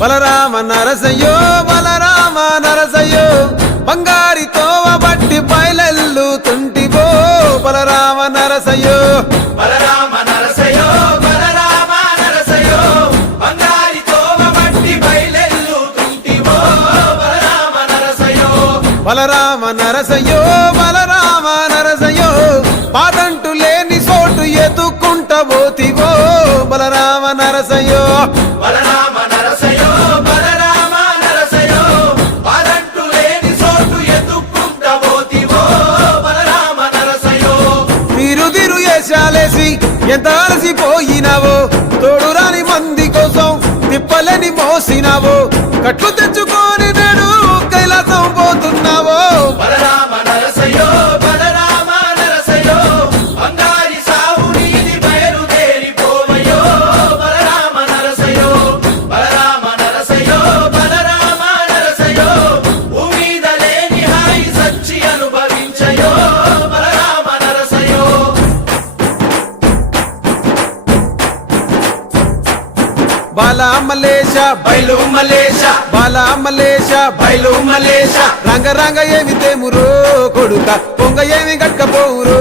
బలరామ నరసయ్యో బలరామ నరసయ్యో బంగారి తోవ బట్టి బయలెల్లుతుంటివో బలరామ నరసయ్యో బలరామ నరసయ్యో బలరామ నరసయ్యో బంగారి తోవ బట్టి బయలెల్లుతుంటివో బలరామ నరసయ్యో బలరామ నరసయ్యో బలరామ నరసయ్యో పాదంటు లేని చోటు ఎత్తుకుంటబోతివో బలరామ నరసయ్యో బలరామ నరసయ్యో బలరామ నరసయ్యో పాదంటు లేని చోటు ఎత్తుకుంటబోతివో బలరామ నరసయ్యో తిరు ఏశాలేసి ఎంత అలసిపోయినావో తోడు రాని మంది కోసం తిప్పలని మోసినావో కట్లు తెచ్చుకొని నేడు కైలాసం పోతున్నావో బలరామ నరసయ్యో బలరామ నరసయ్యో బంగారి సావు నీది బయలుదేరిపోవయ్యో బలరామ నరసయ్యో బలరామ నరసయ్యో బలరామ నరసయ్యో భూమిద లేని హాయి సచ్చి అనుభవించయో బలరామ నరసయ్యో బాలమలేశ బయలు మలేశ బాలమలేశ బయలు మలేశ రంగ రంగ ఏమి తేమురో కొడుక పొంగ ఏమి గట్టపోవురో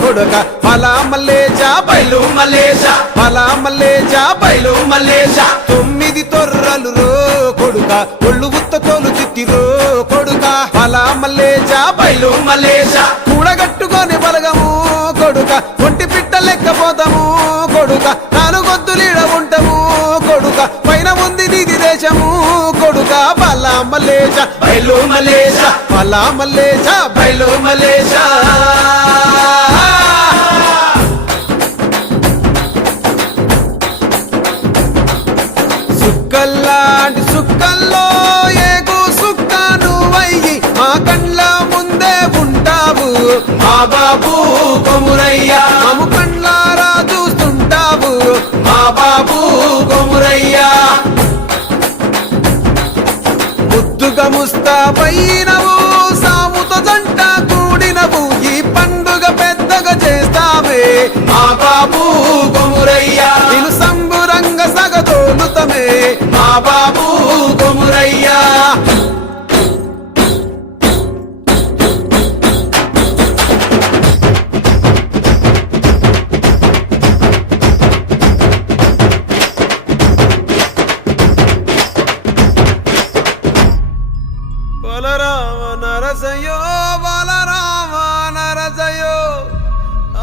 కొడుక బాలమలేశ బయలు మలేశ బాలమలేశ బయలు మలేశ 9 తొర్రలు రో కొడుక ఒళ్ళు ఉత్త తోలు చిక్కిరో కొడుక బాలమలేశ బయలు మలేశ కూడగట్టుకొని బలగము కొడుక ఒంటి పిట్ట లెక్కపోతాము కొడుక నాలుగొద్దులీడ ఉంటాము కొడుక పైన ఉంది నీది దేశము కొడుక బాలమలేశ బయలు మలేశ బాలమలేశ బయలు మలేశ సుక్కల్లాంటి సుక్కల్లో ఏగు సుక్క నువ్వయ్యి మా కండ్ల ముందే ఉంటావు మా బాబు కొమురయ్య మము కండ్లారా చూస్తుంటావు మా బాబు కొమురయ్య ముద్దుగా ముస్తాబైనవు సాముతో జంట కూడినవు ఈ పండుగ పెద్దగా చేస్తావే మా బాబు కొమురయ్య నేను సంబురంగ సగదోలుతమే మా బాబు కొమురయ్య బలరామ నరసయ్యో బలరామ నరసయ్యో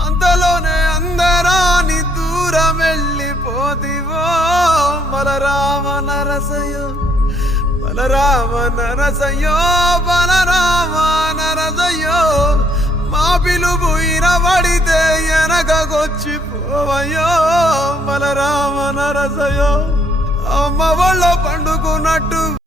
అంతలోనే అందరాని దూరం వెళ్ళిపోతివో బలరామ నరసయ్యో బలరామ నరసయ్యో బలరామ నరసయ్యో మా పిలుపు ఇనబడితే వెనకకొచ్చిపోవయ్యో బలరామ నరసయ్యో అమ్మ వాళ్ళ పండుకున్నట్టు